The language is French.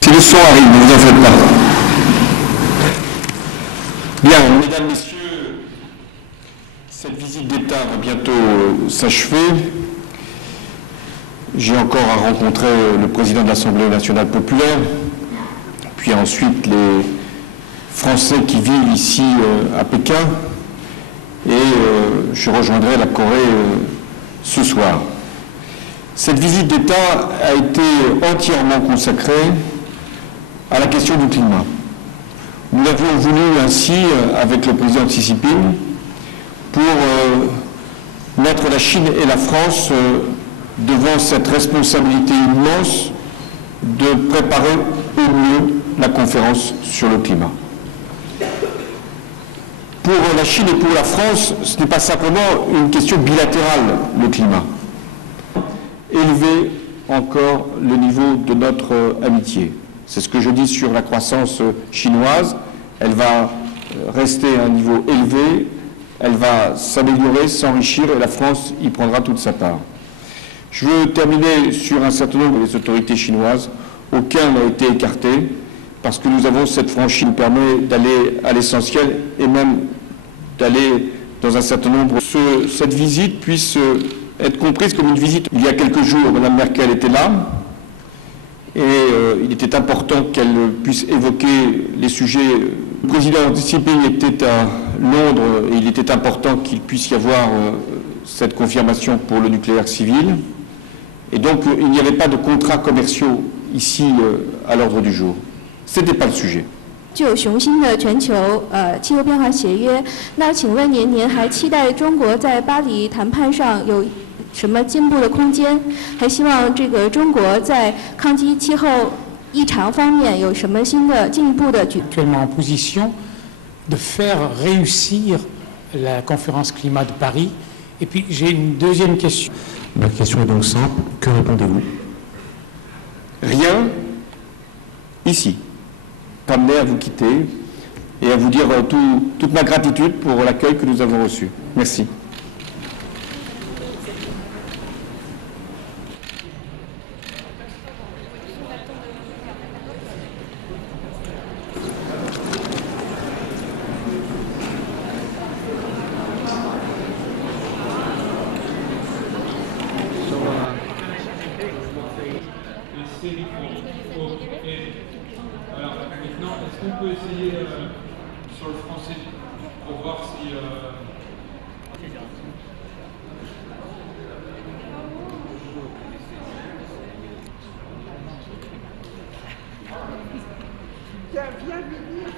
Si le son arrive, ne vous en faites pas. Bien, mesdames, messieurs, cette visite d'État va bientôt s'achever. J'ai encore à rencontrer le président de l'Assemblée nationale populaire, puis ensuite les Français qui vivent ici à Pékin, et je rejoindrai la Corée ce soir. Cette visite d'État a été entièrement consacrée à la question du climat. Nous l'avions voulu ainsi avec le président Xi Jinping pour mettre la Chine et la France devant cette responsabilité immense de préparer au mieux la conférence sur le climat. Pour la Chine et pour la France, ce n'est pas simplement une question bilatérale, le climat. Élever encore le niveau de notre amitié. C'est ce que je dis sur la croissance chinoise. Elle va rester à un niveau élevé, elle va s'améliorer, s'enrichir, et la France y prendra toute sa part. Je veux terminer sur un certain nombre des autorités chinoises. Aucun n'a été écarté, parce que nous avons cette franchise qui nous permet d'aller à l'essentiel et même d'aller dans un certain nombre. Cette visite puisse être comprise comme une visite. Il y a quelques jours, Mme Merkel était là, et il était important qu'elle puisse évoquer les sujets. Le président Xi Jinping était à Londres, et il était important qu'il puisse y avoir cette confirmation pour le nucléaire civil. Et donc, il n'y avait pas de contrats commerciaux ici à l'ordre du jour. Ce n'était pas le sujet. 具有雄心的全球气候变化协约，那请问您还期待中国在巴黎谈判上有什么进步的空间？还希望这个中国在抗击气候异常方面有什么新的进一步的举？ Actuellement en position de faire réussir la conférence climat de Paris. Et puis j'ai une deuxième question. Ma question est donc simple, que répondez-vous? Rien, ici. Amené à vous quitter et à vous dire toute ma gratitude pour l'accueil que nous avons reçu. Merci. Alors maintenant, est-ce qu'on peut essayer sur le français pour voir si... Viens lui dire